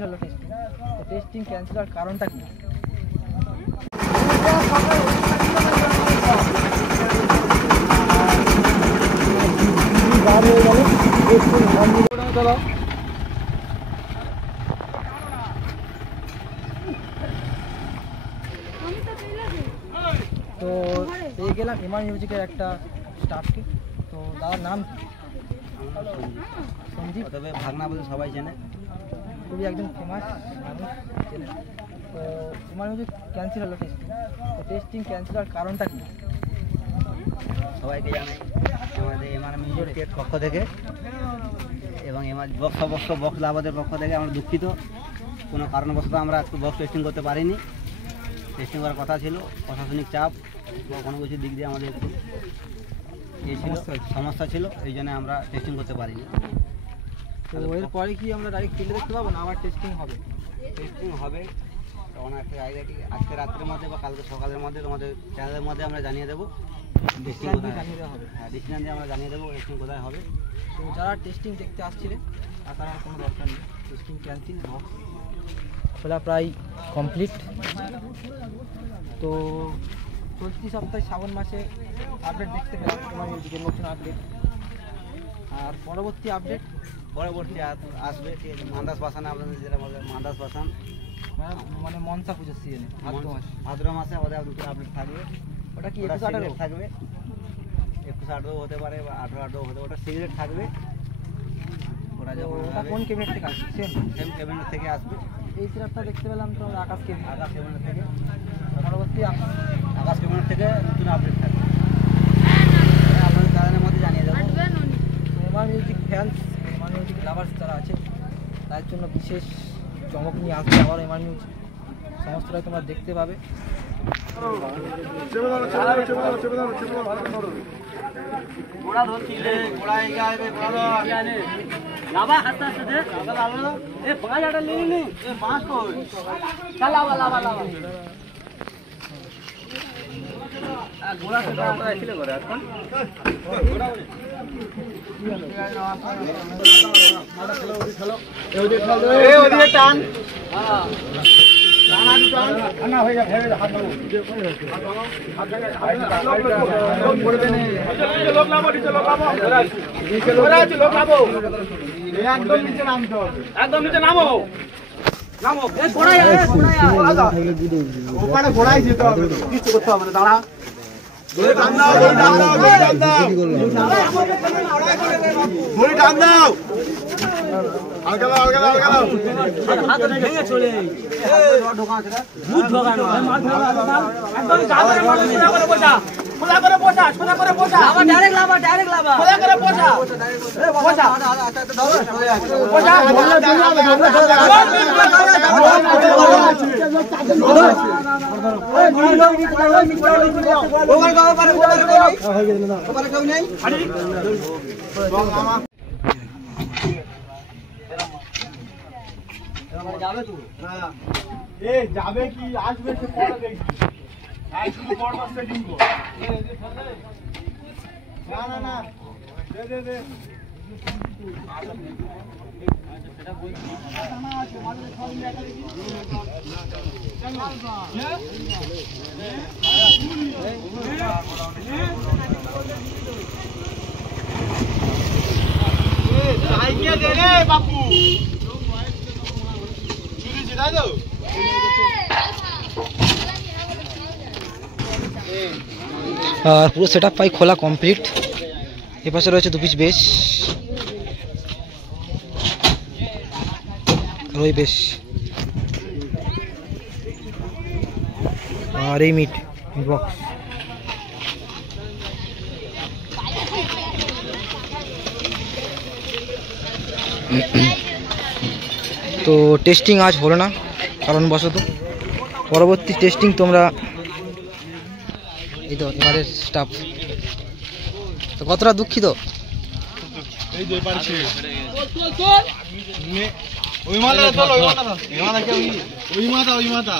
Cancel হলো testing. তো testing cancel হওয়ার কারণটা কি? তো পেয়ে গেলাম এমআর মিউজিকের একটা স্টাফকে। তো দাদার নাম সঞ্জীব, তবে ভাগনা বলে সবাই চেনে, খুবই একজন ফেমাস মানুষ চেনে। তো এমআর মিউজিক ক্যান্সেল হলো টেস্টিং। তো টেস্টিং ক্যান্সেল হওয়ার কারণটা কি? সবাইকে জানাই আমাদের এমআর মিউজিকের পক্ষ থেকে এবং এমআর বক্স লাভাদের পক্ষ থেকে আমরা দুঃখিত। কোনো কারণবশত আমরা একটু বক্স টেস্টিং করতে পারিনি। টেস্টিং করার কথা ছিল, প্রশাসনিক চাপ বা কোনো কিছুর দিক দিয়ে আমাদের একটু সমস্যা ছিল, এই জন্য আমরা টেস্টিং করতে পারিনি। তো এরপরে কি আমরা ডাইরেক্ট ফিল্ডে দেখতে পাবো না আবার টেস্টিং হবে? টেস্টিং হবে তখন একটা জায়গায় আজকে রাত্রের মধ্যে বা কালকে সকালের মধ্যে তোমাদের চ্যানেলের মধ্যে আমরা জানিয়ে দেবো। টেস্টিং জানিয়ে দেওয়া হবে। হ্যাঁ, ডিসিশন দিয়ে আমরা জানিয়ে দেবো টেস্টিং কোথায় হবে। তো যারা টেস্টিং দেখতে আসছিলেন তার আর কোনো দরকার নেই, টেস্টিং ক্যান্সেল। বক্স খোলা প্রায় কমপ্লিট। তো চলতি সপ্তাহে শ্রাবণ মাসে আপডেট দেখতে পেলাম তোমার মিউজিকের নতুন আপডেট। আর পরবর্তী আপডেট আসবে মান্দাস বাসান, আপনাদের যেটা বলে মান্দাস বাসান, মানে মনসা পুজোর সিজনে ভাদ্র মাসে আমাদের নতুন আপডেট থাকবে। ওটা কি ওটা 21-18 থাকবে, 21-18 হতে পারে বা 18-18 হতে পারে, ওটা সিগারেট থাকবে। ওটা যখন ওটা কোন ক্যাবিনেট থেকে আসবে? সেম ক্যাবিনেট থেকে আসবে। এই সিরাপটা দেখতে পেলাম তো আকাশ ক্যাবিনেট থেকে, পরবর্তী আকাশ ক্যাবিনেট থেকে নতুন আপডেট থাকবে, আপনাদের চ্যানেলের মধ্যে জানিয়ে দেবো। MR music fans, MR music lovers যারা আছে তার জন্য বিশেষ চমক নিয়ে আসবে আবার এমআর মিউজিক। সমস্তটাই তোমরা দেখতে পাবে। একদম নিচে নামো, নামো ওখানে ঘোড়ায় যেতে হবে, কিছু করতে হবে না। দাঁড়া টান দাও, খোলা করে বসা, সোজা করে বসা, ডাইরেক্ট লাভা, ডাইরেক্ট লাভা, খোলা করে বসা, বসা, বসা, যাবে কি আসবে সে পরে দেখি। না দে বাপু পুরো সেট আপ পাই খোলা কমপ্লিট। এপাশে রয়েছে 2 পিস বেশ, আর ওই বেশ, আর এই মিট বক্স। তো টেস্টিং আজ হলো না কারণবশত, পরবর্তী টেস্টিং তোমরা এই তো এবারের স্টাফ। তো কতটা দুঃখিত? এই যে পারছি ওই মাথা চলো, ওই মাথা, ওই মাথা, ওই মাথা